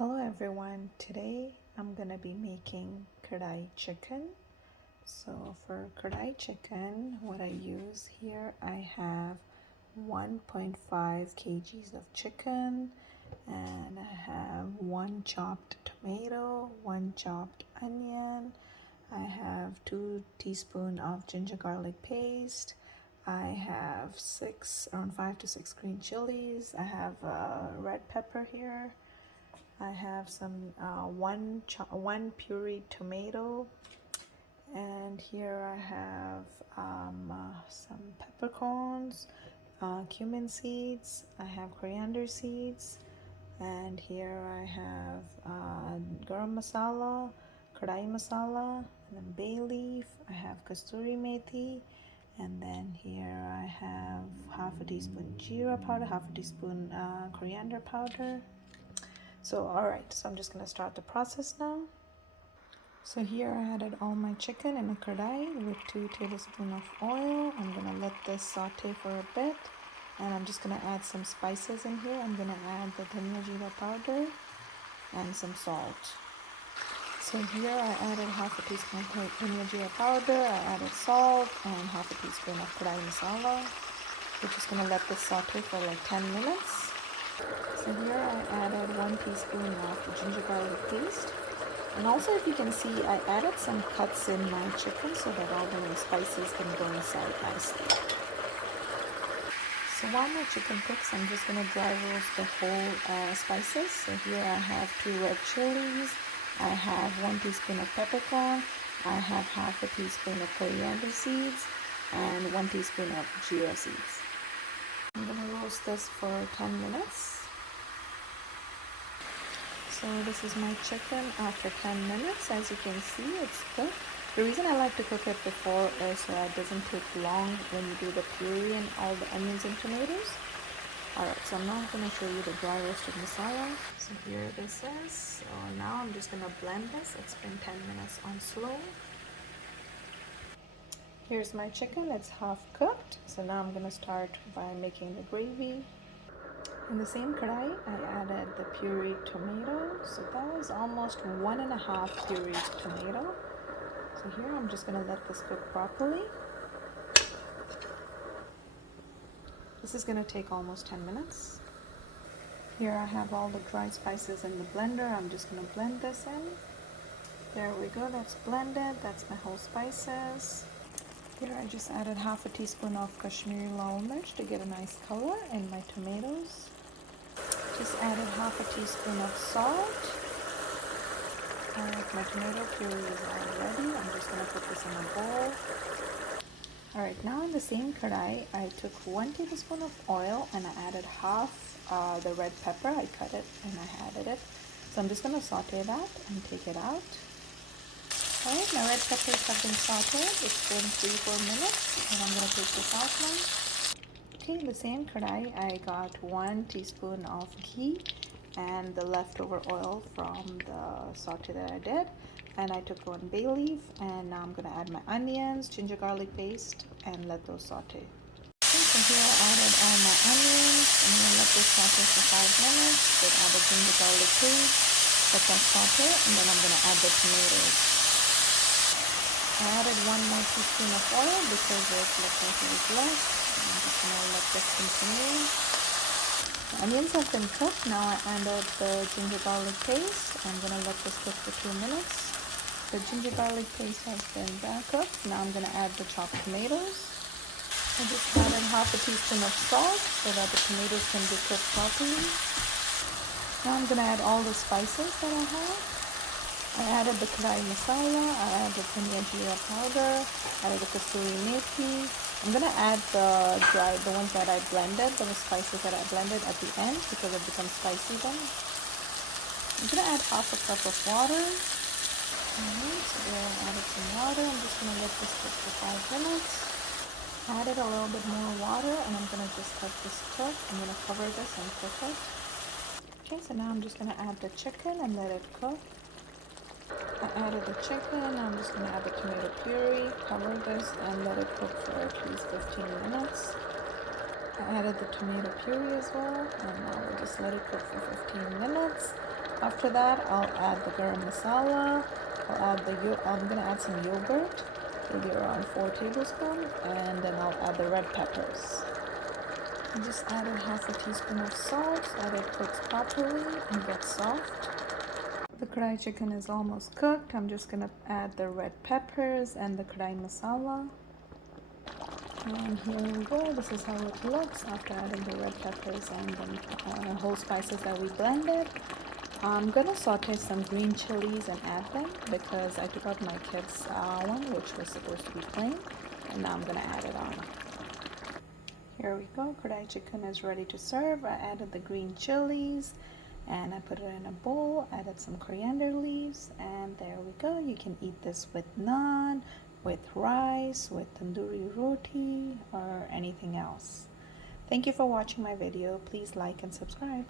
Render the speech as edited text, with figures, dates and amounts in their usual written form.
Hello everyone, today I'm gonna be making Kadai chicken. So for Kadai chicken, what I use here, I have 1.5 kgs of chicken, and I have one chopped tomato, one chopped onion, I have 2 teaspoons of ginger garlic paste, I have around 5 to 6 green chilies, I have red pepper here, I have some one pureed tomato, and here I have some peppercorns, cumin seeds, I have coriander seeds, and here I have garam masala, kadai masala, and then bay leaf. I have kasturi methi, and then here I have half a teaspoon jeera powder, half a teaspoon coriander powder. So alright, so I'm just going to start the process now. So here I added all my chicken in a kadai with 2 tablespoons of oil. I'm going to let this saute for a bit, and I'm just going to add some spices in here. I'm going to add the dhania jeera powder and some salt. So here I added half a teaspoon of dhania jeera powder, I added salt and half a teaspoon of kadai masala. We're just going to let this saute for like 10 minutes. So here I added 1 teaspoon of ginger garlic paste, and also if you can see I added some cuts in my chicken so that all the spices can go inside nicely. So while my chicken cooks, I'm just going to dry roast the whole spices. So here I have 2 red chilies, I have 1 teaspoon of peppercorn, I have half a teaspoon of coriander seeds, and 1 teaspoon of jeera seeds. I'm going to roast this for 10 minutes. So this is my chicken after 10 minutes. As you can see, it's cooked. The reason I like to cook it before is so it doesn't take long when you do the puree and all the onions and tomatoes. Alright, so I'm now going to show you the dry roasted masala. So here this is. So now I'm just going to blend this. It's been 10 minutes on slow. Here's my chicken. It's half cooked. So now I'm going to start by making the gravy. In the same kadai, I added the pureed tomato. So that was almost 1.5 pureed tomato. So here I'm just going to let this cook properly. This is going to take almost 10 minutes. Here I have all the dry spices in the blender. I'm just going to blend this in. There we go, that's blended. That's my whole spices. Here I just added half a teaspoon of Kashmiri lal mirch to get a nice color in my tomatoes. Just added half a teaspoon of salt. Alright, my tomato puree is all ready. I'm just going to put this in a bowl. Alright, now in the same kadai, I took 1 tablespoon of oil and I added half the red pepper. I cut it and I added it. So I'm just going to saute that and take it out. Alright, my red peppers have been sauteed. It's been 3-4 minutes and I'm going to take this out now. Okay, in the same kadai, I got 1 teaspoon of ghee and the leftover oil from the saute that I did. And I took 1 bay leaf, and now I'm going to add my onions, ginger garlic paste, and let those saute. Okay, so here I added all my onions. I'm going to let this saute for 5 minutes. Then add the ginger garlic paste, let that saute, and then I'm going to add the tomatoes. I added 1 more teaspoon of oil because it looked like it was less. I'm just going to let this continue. The onions have been cooked. Now I added the ginger garlic paste. I'm going to let this cook for 2 minutes. The ginger garlic paste has been cooked. Now I'm going to add the chopped tomatoes. I just added half a teaspoon of salt so that the tomatoes can be cooked properly. Now I'm going to add all the spices that I have. I added the kadai masala, I added the dhania jeera powder, I added the kasturi methi. I'm going to add the ones that I blended, the spices that I blended at the end because it becomes spicy then. I'm going to add half a cup of water. Alright, so there I added some water. I'm just going to let this cook for 5 minutes. Added a little bit more water and I'm going to just let this cook. I'm going to cover this and cook it. Okay, so now I'm just going to add the chicken and let it cook. I added the chicken, I'm just going to add the tomato puree, cover this and let it cook for at least 15 minutes. I added the tomato puree as well, and now we'll just let it cook for 15 minutes. After that, I'll add the garam masala. I'm gonna add some yogurt, maybe around 4 tablespoons, and then I'll add the red peppers. I just added half a teaspoon of salt so that it cooks properly and gets soft. The kadai chicken is almost cooked. I'm just gonna add the red peppers and the kadai masala. And here we go. This is how it looks after adding the red peppers and the whole spices that we blended. I'm gonna saute some green chilies and add them because I took out my kids' one, which was supposed to be plain, and now I'm gonna add it on. Here we go. Kadai chicken is ready to serve. I added the green chilies and I put it in a bowl, added some coriander leaves, and there we go. You can eat this with naan, with rice, with tandoori roti, or anything else. Thank you for watching my video. Please like and subscribe.